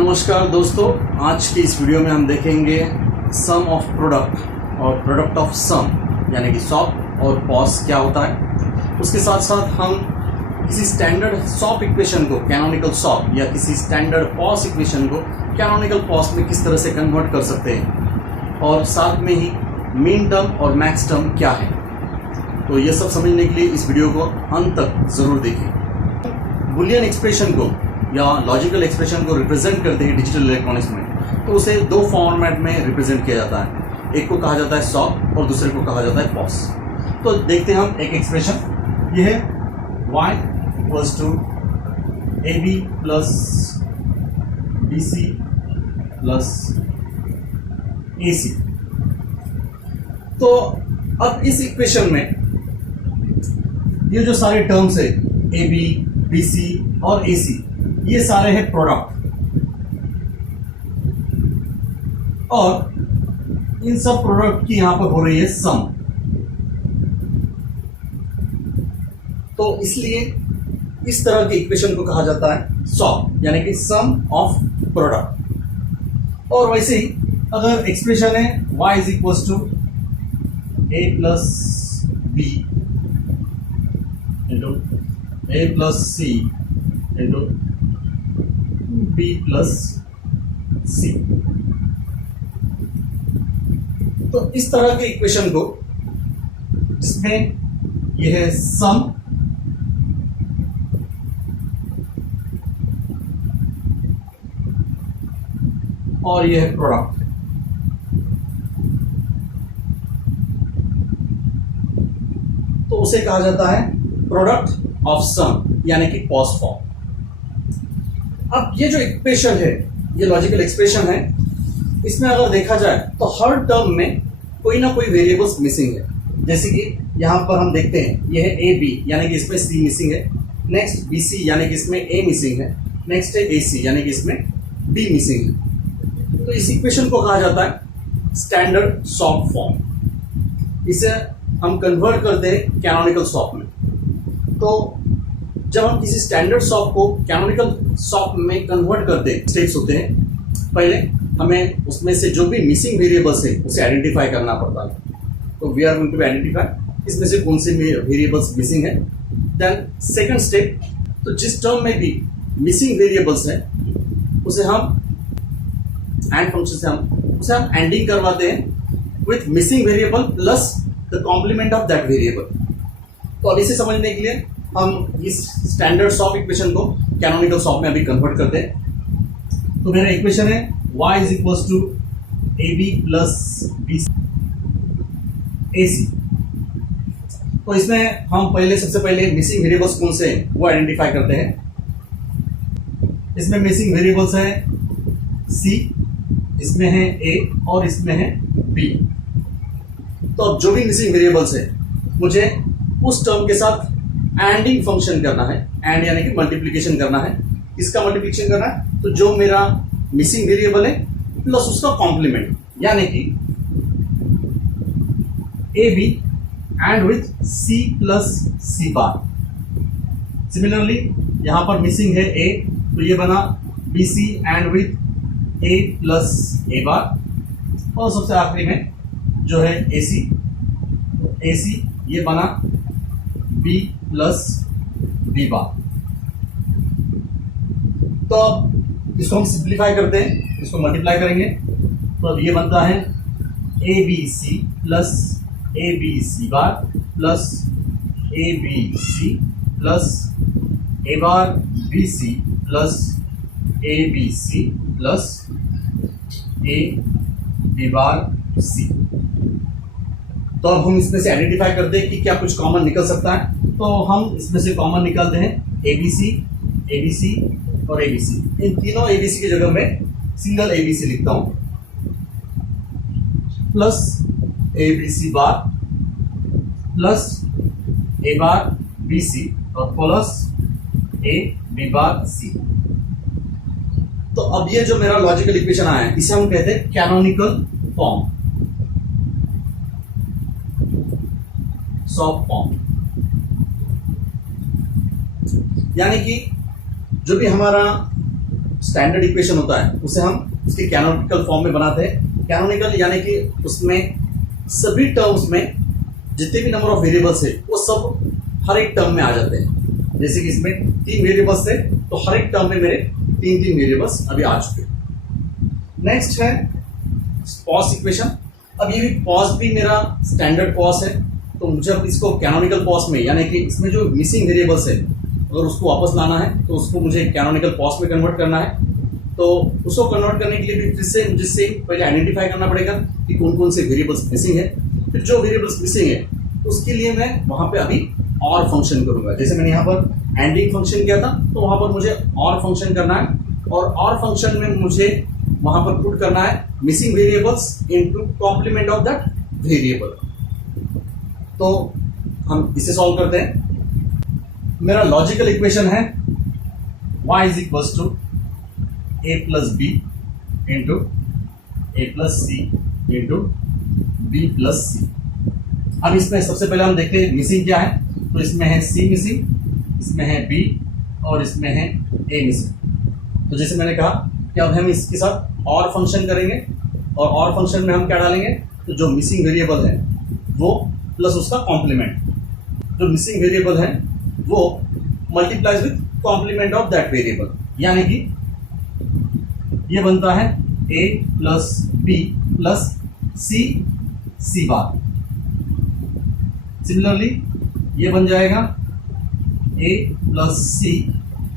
नमस्कार दोस्तों, आज की इस वीडियो में हम देखेंगे सम ऑफ प्रोडक्ट और प्रोडक्ट ऑफ सम यानी कि सॉप और पॉस क्या होता है। उसके साथ साथ हम किसी स्टैंडर्ड सॉप इक्वेशन को कैनोनिकल सॉप या किसी स्टैंडर्ड पॉस इक्वेशन को कैनोनिकल पॉस में किस तरह से कन्वर्ट कर सकते हैं और साथ में ही मीन टर्म और मैक्स टर्म क्या है। तो ये सब समझने के लिए इस वीडियो को अंत तक जरूर देखें। बुलियन एक्सप्रेशन को या लॉजिकल एक्सप्रेशन को रिप्रेजेंट करते हैं डिजिटल इलेक्ट्रॉनिक्स में, तो उसे दो फॉर्मेट में रिप्रेजेंट किया जाता है। एक को कहा जाता है सॉप और दूसरे को कहा जाता है पॉस। तो देखते हैं हम एक एक्सप्रेशन। यह है y equals to AB plus BC plus AC। तो अब इस इक्वेशन में ये जो सारे टर्म्स है AB, BC और AC, ये सारे हैं प्रोडक्ट और इन सब प्रोडक्ट की यहां पर हो रही है सम। तो इसलिए इस तरह के इक्वेशन को कहा जाता है सॉप यानी कि सम ऑफ प्रोडक्ट। और वैसे ही अगर एक्सप्रेशन है y is equals to a plus b into a plus c into b plus c, तो इस तरह के इक्वेशन को जिसमें यह है सम और यह है प्रोडक्ट, तो उसे कहा जाता है प्रोडक्ट ऑफ सम यानी कि पॉस फॉर्म। अब ये जो इक्वेशन है, ये लॉजिकल एक्सप्रेशन है, इसमें अगर देखा जाए तो हर टर्म में कोई ना कोई वेरिएबल्स मिसिंग है। जैसे कि यहां पर हम देखते हैं यह है ए बी यानी कि इसमें सी मिसिंग है, नेक्स्ट बी सी यानी कि इसमें ए मिसिंग है, नेक्स्ट है ए सी यानी कि इसमें बी मिसिंग है। तो इस इक्वेशन को कहा जाता है स्टैंडर्ड सॉप फॉर्म। इसे हम कन्वर्ट करते हैं कैनोनिकल सॉप में। तो जब हम किसी स्टैंडर्ड सॉप को कैनोनिकल सॉप में कन्वर्ट करते हैं, स्टेप्स होते हैं। पहले हमें उसमें से जो भी मिसिंग वेरिएबल्स है उसे आइडेंटिफाई करना पड़ता है। तो we are going to identify इसमें से कौन से वेरिएबल्स मिसिंग है। देन सेकंड स्टेप, तो जिस टर्म में भी मिसिंग वेरिएबल्स है उसे हम एंड फंक्शन से उसे हम एंडिंग करवाते हैं with missing variable plus the complement of that variable. तो अब इसे समझने के लिए हम इस स्टैंडर्ड सॉप इक्वेशन को कैनोनिकल सॉप में अभी कन्वर्ट करते हैं। तो मेरा इक्वेशन है y is equals to AB plus BC AC। तो इसमें हम सबसे पहले मिसिंग वेरिएबल्स कौन से हैं वो आइडेंटिफाई करते हैं। इसमें मिसिंग वेरिएबल्स है C, इसमें है A और इसमें है B। तो अब जो भी मिसिंग वेरिएबल्स है मुझे उस टर्म के साथ एंडिंग फंक्शन करना है। एंड यानी कि मल्टीप्लिकेशन करना है। किसका मल्टीप्लिकेशन करना है? तो जो मेरा मिसिंग वेरिएबल है प्लस उसका कॉम्प्लीमेंट यानी कि A B and with C plus C bar. Similarly यहां पर मिसिंग है ए, तो ये बना B C and with A plus A bar. और सबसे आखिरी में जो है ए सी ये बना बी प्लस बी बार। तो अब इसको हम सिंप्लीफाई करते हैं, इसको मल्टीप्लाई करेंगे तो अब ये बनता है A B C plus A B C bar plus A B C plus A bar B C plus A B C plus A B bar C. तो अब हम इसमें से आइडेंटिफाई करते हैं कि क्या कुछ कॉमन निकल सकता है। तो हम इसमें से कॉमन निकालते हैं ABC और ABC। इन तीनों ABC की जगह मैं सिंगल ABC लिखता हूं plus ABC bar plus A bar BC और plus A B bar C। तो अब ये जो मेरा लॉजिकल इक्वेशन आया है इसे हम कहते हैं कैनोनिकल फॉर्म, सॉप फॉर्म। यानी कि जो भी हमारा स्टैंडर्ड इक्वेशन होता है उसे हम उसके कैनोनिकल फॉर्म में बनाते हैं। कैनोनिकल यानी कि उसमें सभी टर्म्स में जितने भी नंबर ऑफ वेरिएबल्स है वो सब हर एक टर्म में आ जाते हैं। जैसे कि इसमें 3 वेरिएबल्स थे तो हर एक टर्म में मेरे 3 वेरिएबल्स अभी आ चुके। नेक्स्ट है पॉज इक्वेशन। अब ये भी पॉज भी मेरा स्टैंडर्ड पॉज है, तो मुझे अब इसको कैनोनिकल पॉज में यानी कि इसमें जो मिसिंग वेरिएबल्स है अगर उसको वापस लाना है तो उसको मुझे कैनोनिकल पॉज में कन्वर्ट करना है। तो उसको कन्वर्ट करने के लिए भी फिर से मुझे पहले आइडेंटिफाई करना पड़ेगा कि कौन कौन से वेरिएबल्स मिसिंग है। फिर जो वेरिएबल्स मिसिंग है उसके लिए मैं वहां पे अभी और फंक्शन करूंगा। जैसे मैंने यहाँ पर एंडिंग फंक्शन किया था तो वहां पर मुझे और फंक्शन करना है और फंक्शन में मुझे वहां पर पुट करना है missing variables into complement of that variable. तो हम इसे सॉल्व करते हैं। मेरा लॉजिकल इक्वेशन है y is equals to a plus B into A plus C into B plus C. अब इसमें सबसे पहले हम देखते हैं मिसिंग क्या है। तो इसमें है c मिसिंग, इसमें है b और इसमें है a मिसिंग। तो जैसे मैंने कहा कि अब हम इसके साथ और फंक्शन करेंगे और फंक्शन में हम क्या डालेंगे, तो जो मिसिंग वेरिएबल है वो प्लस उसका कॉम्प्लीमेंट। जो मिसिंग वेरिएबल है वो multiplies with complement of that variable, यानी कि ये बनता है a plus B plus C bar. Similarly ये बन जाएगा a plus C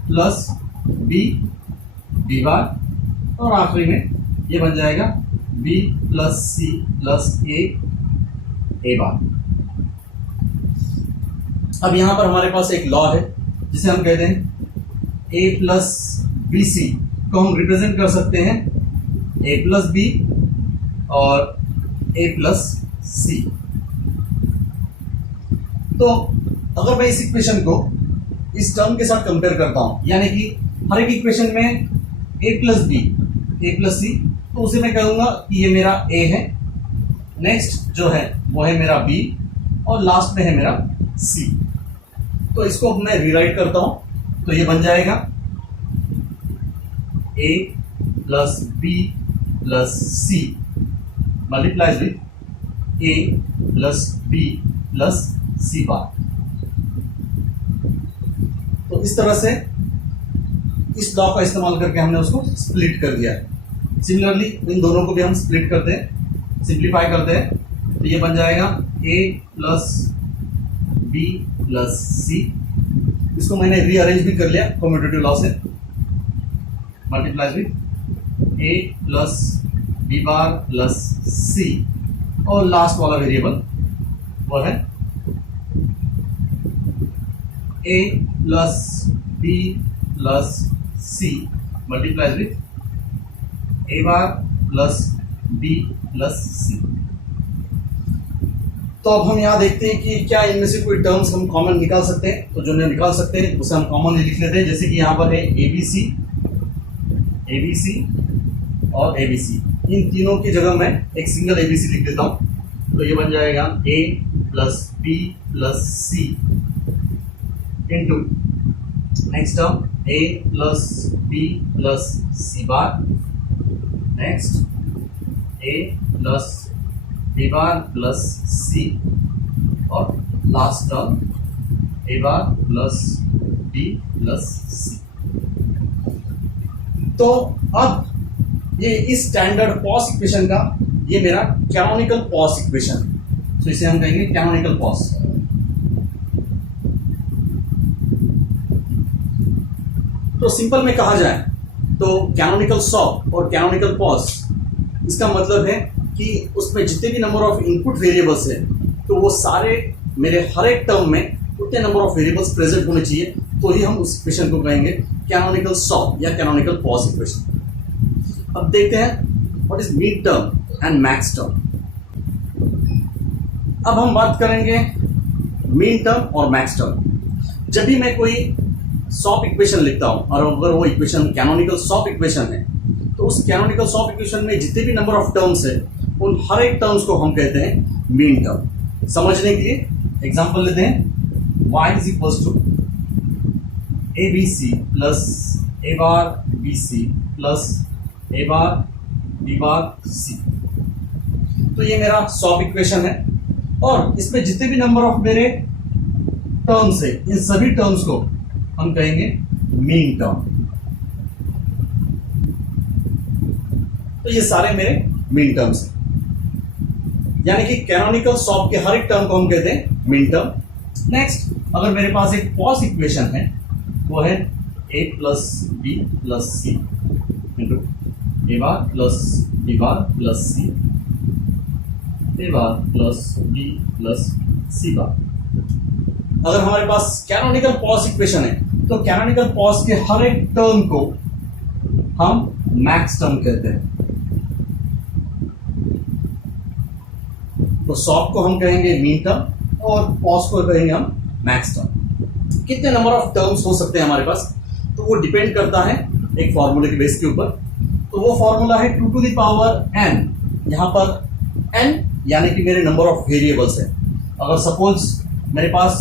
plus B bar और आखिरी में ये बन जाएगा b plus C plus A bar. अब यहां पर हमारे पास एक लॉ है जिसे हम कहते हैं a प्लस बी सी को हम रिप्रेजेंट कर सकते हैं a प्लस बी और a प्लस सी। तो अगर मैं इस इक्वेशन को इस टर्म के साथ कंपेयर करता हूं, यानी कि हर एक इक्वेशन में a plus B a plus C, तो उसे मैं कहूंगा कि ये मेरा a है, नेक्स्ट जो है वो है मेरा b और लास्ट में है मेरा c। तो इसको अब मैं रीराइट करता हूं तो ये बन जाएगा a plus B plus C multiplies with a plus B plus C bar. तो इस तरह से इस लॉ का इस्तेमाल करके हमने उसको स्प्लिट कर दिया है। सिमिलरली इन दोनों को भी हम स्प्लिट करते हैं, सिंप्लीफाई करते हैं, तो ये बन जाएगा a plus B plus C. इसको मैंने रीअरेंज भी कर लिया कम्यूटेटिव लॉ से, multiplies with a plus B bar plus C और लास्ट वाला वेरिएबल वो है a plus B plus C multiplies with a bar plus b plus C. तो अब हम यहाँ देखते हैं कि क्या इनमें से कोई टर्म्स हम कॉमन निकाल सकते हैं। तो जो हम निकाल सकते हैं उसे हम कॉमन लिख लेते हैं। जैसे कि यहाँ पर है ABC और ABC। इन तीनों की जगह मैं एक सिंगल ABC लिख देता हूँ। तो ये बन जाएगा A plus B plus C into next term A plus B plus C bar, next A plus B bar plus C और last term A bar plus B plus C। तो अब ये इस स्टैंडर्ड पॉज इक्वेशन का ये मेरा canonical pause equation, तो इसे हम कहेंगे कैनोनिकल पॉज। तो सिंपल में कहा जाए तो कैनोनिकल सॉल्व और कैनोनिकल पॉज, इसका मतलब है कि उसमें जितने भी नंबर ऑफ इनपुट वेरिएबल्स है तो वो सारे मेरे हर एक टर्म में उतने नंबर ऑफ वेरिएबल्स प्रेजेंट होने चाहिए, तो ही हम उस इक्वेशन को कहेंगे कैनोनिकल सॉल्व या कैनोनिकल पॉज इक्वेशन। अब देखते हैं what is mid term and max term. अब हम बात करेंगे मिन टर्म और मैक्स टर्म। जब भी मैं कोई सॉल्व इक्वेशन लिखता हूं और अगर वो इक्वेशन कैनोनिकल सॉल्व इक्वेशन है तो उस कैनोनिकल सॉल्व इक्वेशन में जितने भी नंबर ऑफ टर्म्स है उन हर एक टर्म्स को हम कहते हैं मीन टर्म। समझने के लिए एग्जांपल लेते हैं। y is equals to ABC plus a bar BC plus A bar B bar C. तो ये मेरा सॉल्व इक्वेशन है और इसमें जितने भी नंबर ऑफ मेरे टर्म्स है इन सभी टर्म्स को हम कहेंगे मीन टर्म। तो ये सारे मेरे मीन टर्म्स हैं, यानी कि कैनोनिकल सॉल्व के हर एक टर्म को हम कहते हैं मीन टर्म। नेक्स्ट, अगर मेरे पास एक पॉज इक्वेशन है वो है ए plus B plus C into ए बार प्लस बी बार प्लस सी ए बार प्लस बी प्लस सी बार। अगर हमारे पास कैनोनिकल पॉज इक्वेशन है तो कैनोनिकल पॉज के हर एक टर्म को हम मैक्स टर्म कहते हैं। तो सॉल्व को हम कहेंगे मीन टर्म और पॉज को कहेंगे हम मैक्स टर्म। कितने नंबर ऑफ टर्म्स हो सकते हैं हमारे पास, तो वो डिपेंड करता है एक फॉर्मूले के बेस के ऊपर। तो वो फॉर्मूला है 2 to the power n। यहां पर n यानी कि मेरे नंबर ऑफ वेरिएबल्स है। अगर सपोज मेरे पास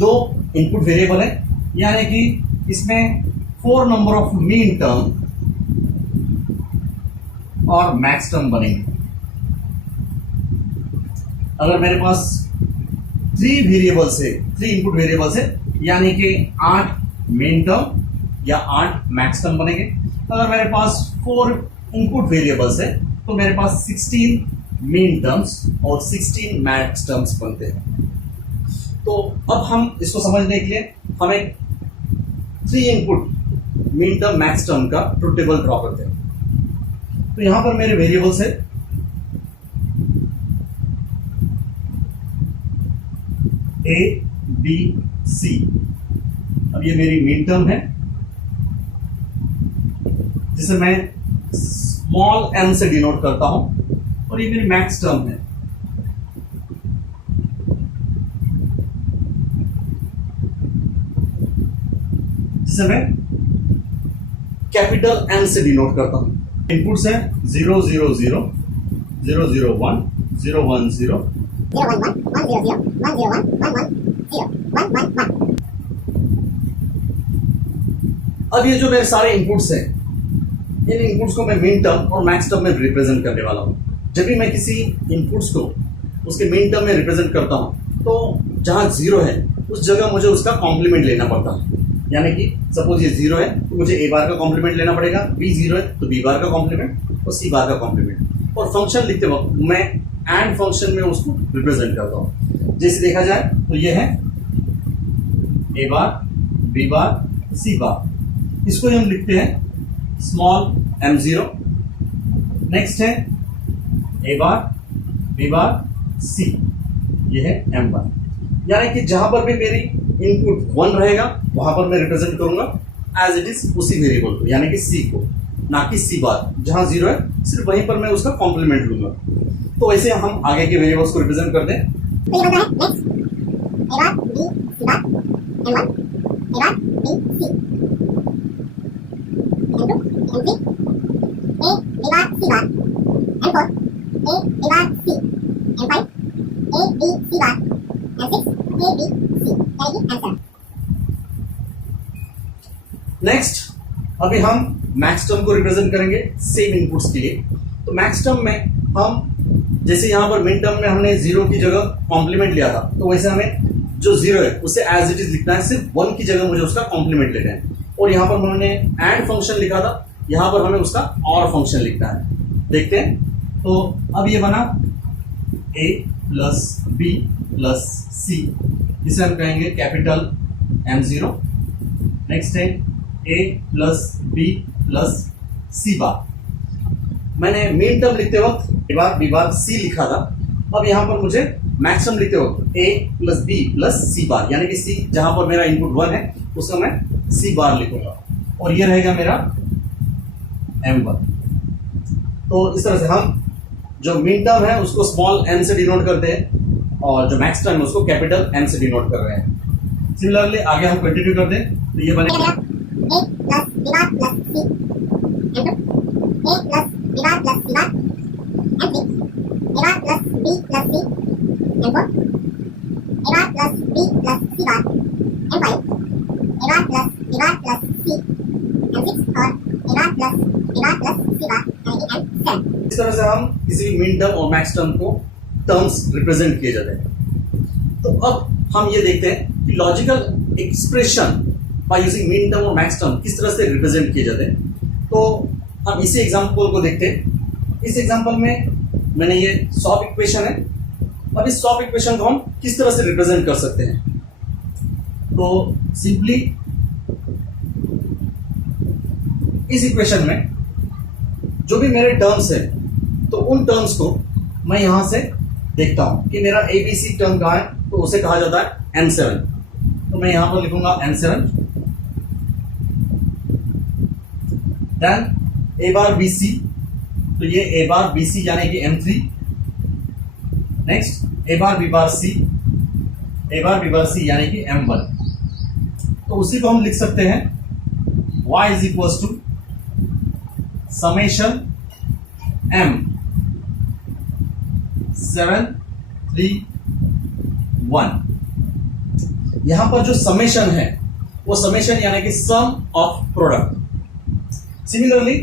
2 इनपुट वेरिएबल है, यानी कि इसमें 4 नंबर ऑफ मीन टर्म और मैक्स टर्म बनेंगे। अगर मेरे पास 3 वेरिएबल्स है, 3 इनपुट वेरिएबल्स है, यानी कि 8 मेन टर्म या 8 मैक्स टर्म बनेंगे। अगर मेरे पास 4 इनपुट वेरिएबल्स है तो मेरे पास 16 मेन टर्म्स और 16 मैक्स टर्म्स बनते हैं। तो अब हम इसको समझने के लिए हमें 3 input main term max term का ट्रुथ टेबल ड्रॉ करते हैं। तो यहां पर मेरे वेरिएबल्स है ए बी सी। अब ये मेरी मीन टर्म है जिसे मैं स्मॉल m से डिनोट करता हूं, और ये मेरी मैक्स टर्म है जिसे मैं कैपिटल M से डिनोट करता हूं। इनपुट्स है 0 0 0 0 0 1 0 1 0 अब ये जो मेरे सारे इनपुट्स हैं, इन इनपुट्स को मैं मीन टर्म और मैक्स टर्म में रिप्रेजेंट करने वाला हूं। जब भी मैं किसी इनपुट्स को उसके मीन टर्म में रिप्रेजेंट करता हूं तो जहां 0 है उस जगह मुझे उसका कॉम्प्लीमेंट लेना पड़ता है। यानी कि सपोज ये 0 है तो मुझे ए बार का कॉम्प्लीमेंट लेना पड़ेगा, बी 0 है तो बी बार का कॉम्प्लीमेंट और सी बार का कॉम्प्लीमेंट। और फंक्शन लिखते वक्त मैं एंड फंक्शन में उसको रिप्रेजेंट करता हूं। जैसे देखा जाए तो ये है ए बार बी बार सी बार। इसको हम लिखते हैं स्मॉल m0। नेक्स्ट है ए बार बी बार सी, ये है m1। यानी कि जहां पर भी मेरी इनपुट 1 रहेगा वहां पर मैं रिप्रेजेंट करूंगा एज इट इज उसी वेरिएबल को, यानी कि सी को, ना कि सी बार। जहां 0 है सिर्फ वहीं पर मैं उसका कॉम्प्लीमेंट लूंगा। तो ऐसे हम आगे के वेरिएबल्स को रिप्रेजेंट कर दें। तो ये बनता है next A bar B C bar m1 A bar B C m2 m3 A B bar C bar m4 A B bar C m5 A B C bar m6 A B C, यानी कि answer. Next, अभी हम max term को represent करेंगे same inputs के लिए। तो max term में हम जैसे यहाँ पर मिन टर्म में हमने 0 की जगह कॉम्प्लीमेंट लिया था, तो वैसे हमें जो 0 है उसे एज इट इज लिखना है, सिर्फ 1 की जगह मुझे उसका कॉम्प्लीमेंट लेना है। और यहाँ पर हमने एंड फंक्शन लिखा था, यहाँ पर हमें उसका और फंक्शन लिखना है। देखते हैं, तो अब ये बना a प्लस बी प्लस सी, जिसे हम कहेंगे कैपिटल M0। नेक्स्ट है a plus B plus C बार। मैंने मेन टर्म लिखते वक्त ए बार बी बार सी लिखा था। अब यहाँ पर मुझे मैक्सिमम लिखते वक्त a plus B plus C बार, यानी कि सी जहां पर मेरा इनपुट 1 है उसका मैं सी बार लिखूंगा, और ये रहेगा मेरा M1। तो इस तरह से हम जो मेन टर्म है उसको स्मॉल m से डिनोट करते हैं और जो मैक्स टर्म है उसको कैपिटल M से डिनोट कर रहे हैं। सिमिलरली आगे हम कंटिन्यू करते हैं, तो ये बनेगा a plus B bar plus C m2 a plus B bar plus C bar m3 a bar plus B plus C m4 a bar plus B plus C bar m5 a bar plus B bar plus C m6 और a bar bar plus C बार यानी कि m7। इस तरह से हम किसी भी min term और मैक्स टर्म को टर्म्स रिप्रेजेंट किए जाते हैं। तो अब हम ये देखते हैं कि logical expression by using min term और मैक्स टर्म किस तरह से रिप्रेजेंट किए जाते हैं। तो हम इसी एग्जांपल को देखते हैं। इस एग्जांपल में मैंने ये सॉल्व इक्वेशन है। अब इस सॉल्व इक्वेशन को हम किस तरह से रिप्रेजेंट कर सकते हैं, तो सिंपली इस इक्वेशन में जो भी मेरे टर्म्स है तो उन टर्म्स को मैं यहां से देखता हूं कि मेरा ABC टर्म कहां है, तो उसे कहा जाता है N7। तो मैं यहां पर लिखूंगा N7, then A bar BC, तो ये A बार BC यानी कि M3। Next A bar B bar C, A bar B bar C यानी कि M1। तो उसी को हम लिख सकते हैं y is equal to summation M 7 3 1। यहां पर जो समेशन है वो समेशन यानी कि सम ऑफ प्रोडक्ट। सिमिलरली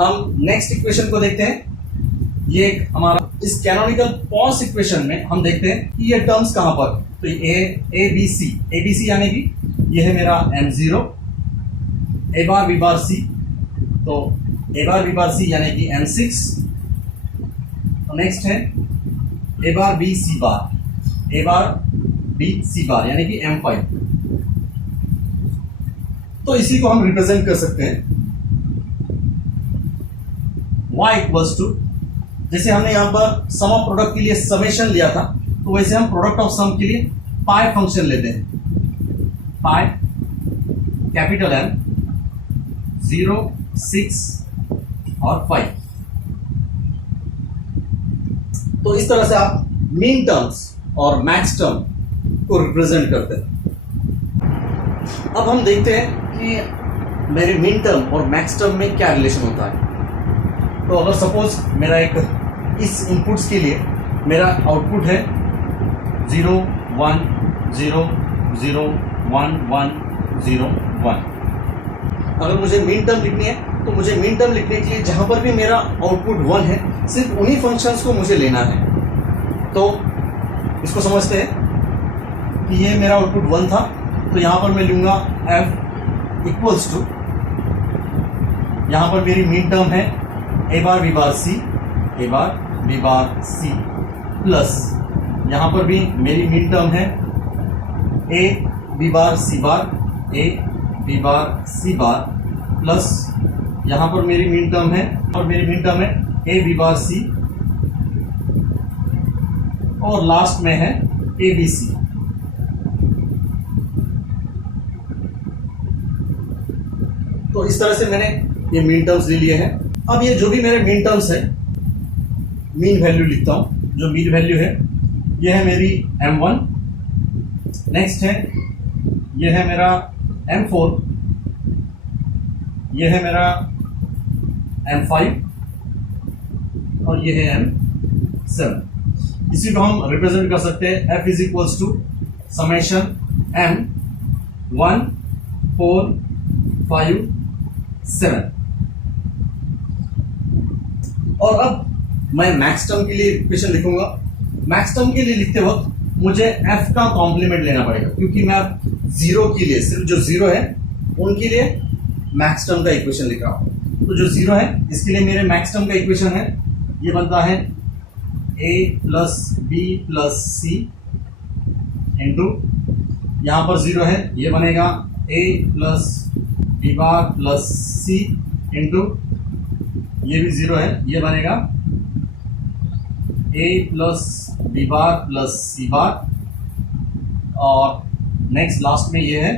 हम नेक्स्ट इक्वेशन को देखते हैं। ये एक हमारा इस कैनोनिकल पॉज इक्वेशन में हम देखते हैं कि ये टर्म्स कहां पर, तो ए बी सी यानी कि ये है मेरा M0, A bar B bar C, तो A bar B bar C यानी कि M6। तो नेक्स्ट है A bar B C bar, A bar B C बार यानी कि M5। तो इसी को हम रिप्रेजेंट कर सकते हैं y इक्वल्स टू, जैसे हमने यहां पर सम ऑफ प्रोडक्ट के लिए समेशन लिया था, तो वैसे हम प्रोडक्ट ऑफ सम के लिए पाई फंक्शन लेते हैं। पाई कैपिटल M 0 6 और 5। तो इस तरह से आप मीन टर्म्स और मैक्स टर्म को रिप्रेजेंट करते हैं। अब हम देखते हैं कि मेरे मीन टर्म और मैक्स टर्म में क्या रिलेशन होता है। तो अगर सपोज मेरा एक इस इनपुट्स के लिए मेरा आउटपुट है 0 1 0 0 1 1 0 1। अगर मुझे मीन टर्म लिखनी है तो मुझे मीन टर्म लिखने के लिए जहां पर भी मेरा आउटपुट 1 है सिर्फ उन्हीं फंक्शंस को मुझे लेना है। तो इसको समझते हैं कि ये मेरा आउटपुट 1 था, तो यहां पर मैं लूंगा f इक्वल्स टू, यहां पर मेरी मीन टर्म है A bar B bar C, A bar B bar C plus यहां पर भी मेरी मीन टर्म है A B bar C bar, A B bar C bar plus यहां पर मेरी मीन टर्म है और मेरी मीन टर्म है A B बार C और लास्ट में है A B C। तो इस तरह से मैंने ये मीन टर्म्स ले लिए हैं। अब ये जो भी मेरे मीन टर्म्स है, मीन वैल्यू लिखता हूं। जो मीन वैल्यू है ये है मेरी M1, नेक्स्ट है ये है मेरा M4, ये है मेरा M5 और ये है M7। इसी को हम रिप्रेजेंट कर सकते हैं F is equals to summation M 1 4 5 7। और अब मैं मैक्स टर्म के लिए इक्वेशन लिखूंगा। मैक्स टर्म के लिए लिखते वक्त मुझे f का कॉम्प्लीमेंट लेना पड़ेगा, क्योंकि मैं अब जीरो के लिए सिर्फ जो जीरो है उनके लिए मैक्स टर्म का इक्वेशन लिख रहा हूं। तो जो जीरो है इसके लिए मेरे मैक्स टर्म का इक्वेशन है, ये बनता है a plus b plus c into, यहां पर जीरो है ये बनेगा a plus b bar plus c into, ये भी जीरो है ये बनेगा a plus b bar plus c बार और नेक्स्ट लास्ट में ये है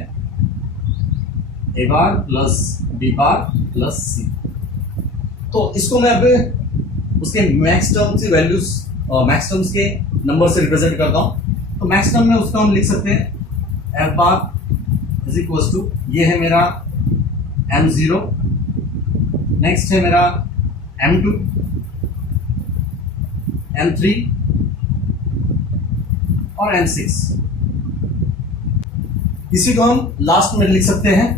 a bar plus b bar plus c। तो इसको मैं अब उसके मैक्स टर्म से वैल्यूज और मैक्स टर्म्स के नंबर से रिप्रेजेंट करता हूं। तो मैक्स टर्म में उसका हम लिख सकते हैं f bar is equal to, ये है मेरा m0, नेक्स्ट है मेरा M2, M3 और M6। इसी को हम लास्ट में लिख सकते हैं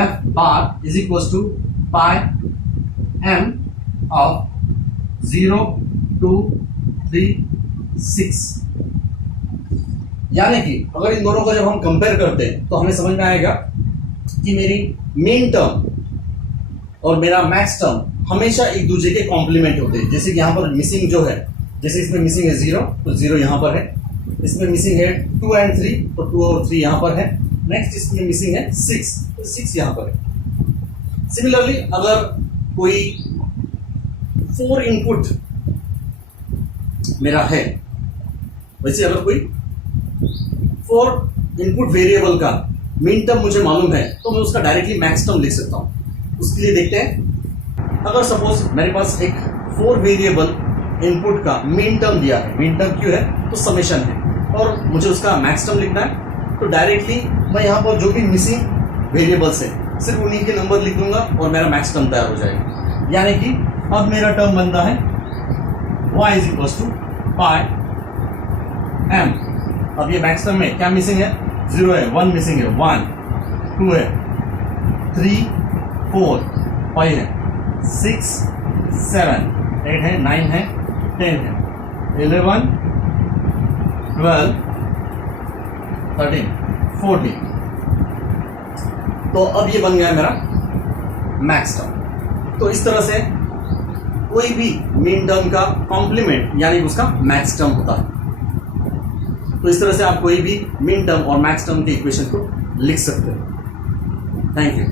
f bar is equal to pi m of 0, 2, 3, 6। यानी कि अगर इन दोनों को जब हम कंपेयर करते हैं तो हमें समझ में आएगा कि मेरी मेन टर्म और मेरा मैक्स टर्म हमेशा एक दूसरे के कॉम्प्लीमेंट होते हैं। जैसे कि यहाँ पर मिसिंग जो है, जैसे इसमें मिसिंग है 0 तो 0 यहाँ पर है, इसमें मिसिंग है 2 and 3 तो 2 और 3 यहाँ पर है, नेक्स्ट इसमें मिसिंग है 6 तो 6 यहाँ पर है। सिमिलरली अगर कोई 4 इनपुट मेरा है, वैसे अगर कोई 4 इनपुट वेरिएबल का मिन टर्म मुझे मालूम है तो मैं उसका डायरेक्टली मैक्स टर्म लिख सकता हूं। उसके लिए देखते हैं, अगर सपोज मेरे पास एक 4 वेरिएबल इनपुट का मिन टर्म दिया है, मिन टर्म क्यों है तो समेशन है, और मुझे उसका मैक्स टर्म लिखना है, तो डायरेक्टली मैं यहाँ पर जो भी मिसिंग वेरिएबल्स है सिर्फ उन्हीं के नंबर लिख दूंगा और मेरा मैक्स टर्म तैयार हो जाएगा। यानी कि अब मेरा टर्म बनता है y is equal to pi m। अब ये मैक्स टर्म में क्या मिसिंग है, 0 है, 1 मिसिंग है, 1, 2 है, 3, 4, 5 है, 6, 7, 8 है, 9 है, 10 है, 11, 12, 13, 14। तो अब ये बन गया मेरा मैक्स टर्म। तो इस तरह से कोई भी मिन टर्म का कॉम्प्लीमेंट यानी उसका मैक्स टर्म होता है। तो इस तरह से आप कोई भी मिन टर्म और मैक्स टर्म के इक्वेशन को लिख सकते हैं। Thank you.